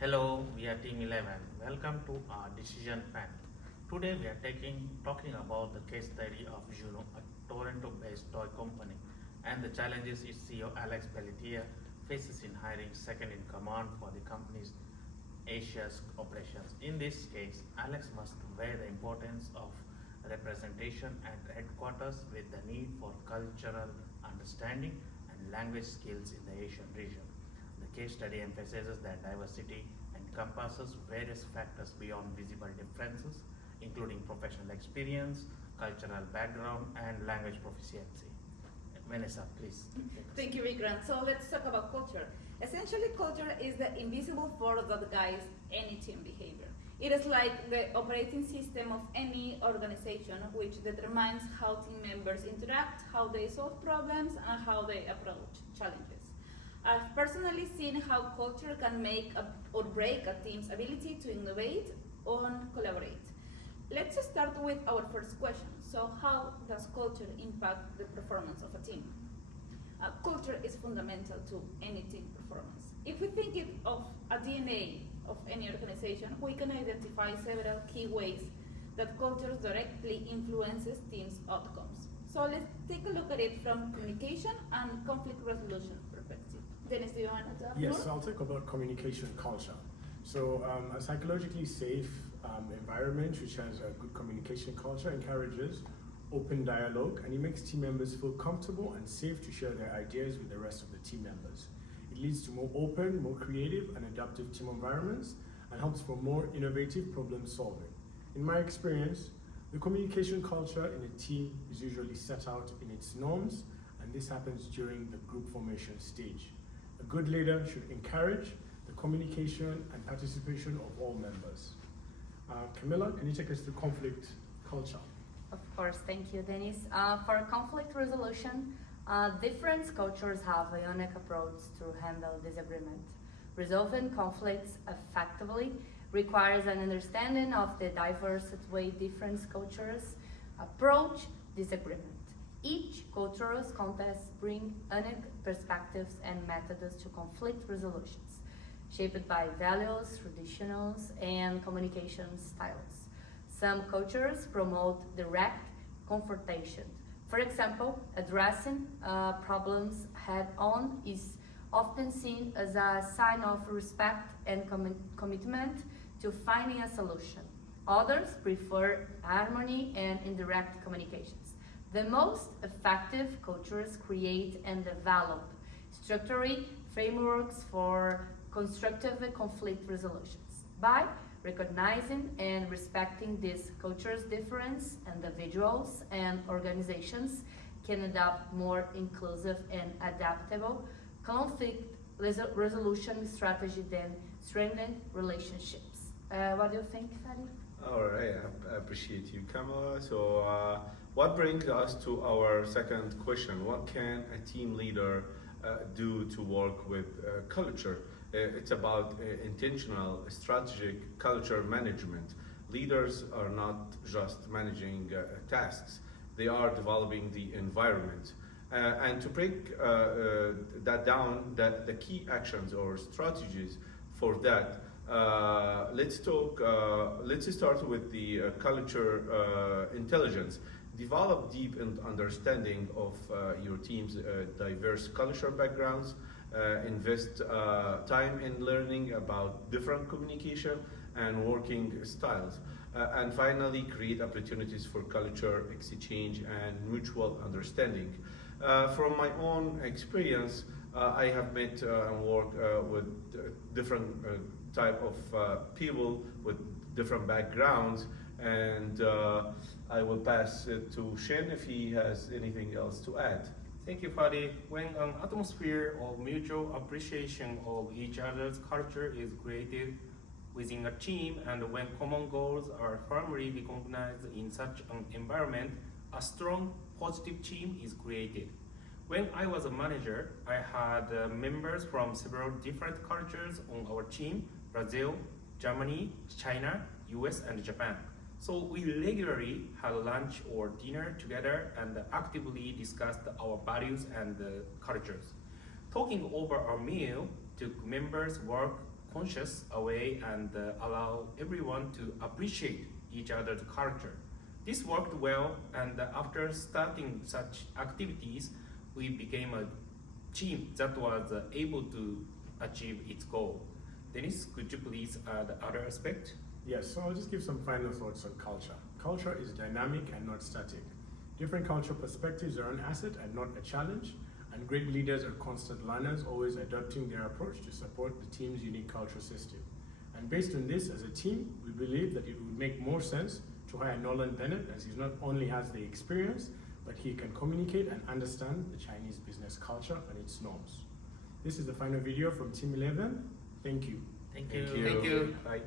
Hello, we are Team 11. Welcome to our decision panel. Today we are talking about the case study of Juno, a Toronto-based toy company, and the challenges its CEO Alex Pelletier faces in hiring second in command for the company's Asia's operations. In this case, Alex must weigh the importance of representation at headquarters with the need for cultural understanding and language skills in the Asian region. The case study emphasizes that diversity encompasses various factors beyond visible differences, including professional experience, cultural background, and language proficiency. Vanessa, please. Thank you, Vikrant. So let's talk about culture. Essentially, culture is the invisible force that guides any team behavior. It is like the operating system of any organization, which determines how team members interact, how they solve problems, and how they approach challenges. I've personally seen how culture can make or break a team's ability to innovate or collaborate. Let's start with our first question. So, how does culture impact the performance of a team? Culture is fundamental to any team performance. If we think of a DNA of any organization, we can identify several key ways that culture directly influences teams' outcomes. So let's take a look at it from communication and conflict resolution perspective. Dennis, do you want to talk Yes, more? I'll talk about communication culture. So, a psychologically safe environment which has a good communication culture encourages open dialogue, and it makes team members feel comfortable and safe to share their ideas with the rest of the team members. It leads to more open, more creative, and adaptive team environments and helps for more innovative problem solving. In my experience, the communication culture in a team is usually set out in its norms, and this happens during the group formation stage. A good leader should encourage the communication and participation of all members. Camilla, can you take us through conflict culture? Of course, thank you, Dennis. For conflict resolution, different cultures have a unique approach to handle disagreement. Resolving conflicts effectively requires an understanding of the diverse way different cultures approach disagreement. Each cultural context brings unique perspectives and methods to conflict resolutions, shaped by values, traditions, and communication styles. Some cultures promote direct confrontation. For example, addressing problems head-on is often seen as a sign of respect and commitment to finding a solution. Others prefer harmony and indirect communications. The most effective cultures create and develop structured frameworks for constructive conflict resolutions. By recognizing and respecting these cultures' difference, individuals and organizations can adopt more inclusive and adaptable conflict resolution strategy than strengthen relationships. What do you think, Fadi? All right, I appreciate you, Kamala. So, what brings us to our second question? What can a team leader do to work with culture? It's about intentional, strategic culture management. Leaders are not just managing tasks, they are developing the environment. And to break that down, the key actions or strategies for that, let's start with the culture intelligence. Develop deep understanding of your team's diverse cultural backgrounds. Invest time in learning about different communication and working styles. And finally, create opportunities for culture exchange and mutual understanding. From my own experience, I have met and worked with different type of people with different backgrounds, and I will pass it to Shen if he has anything else to add. Thank you, Fadi. When an atmosphere of mutual appreciation of each other's culture is created within a team, and when common goals are firmly recognized in such an environment, a strong, positive team is created. When I was a manager, I had members from several different cultures on our team: Brazil, Germany, China, US, and Japan. So we regularly had lunch or dinner together and actively discussed our values and cultures. Talking over our meal took members' work conscious way and allow everyone to appreciate each other's culture. This worked well, and after starting such activities, we became a team that was able to achieve its goal. Dennis, could you please add other aspect? Yes, so I'll just give some final thoughts on culture. Culture is dynamic and not static. Different cultural perspectives are an asset and not a challenge, and great leaders are constant learners, always adapting their approach to support the team's unique cultural system. And based on this, as a team, we believe that it would make more sense to hire Nolan Bennett, as he not only has the experience, but he can communicate and understand the Chinese business culture and its norms. This is the final video from Team 11. Thank you. Thank you. Thank you. Thank you. Bye.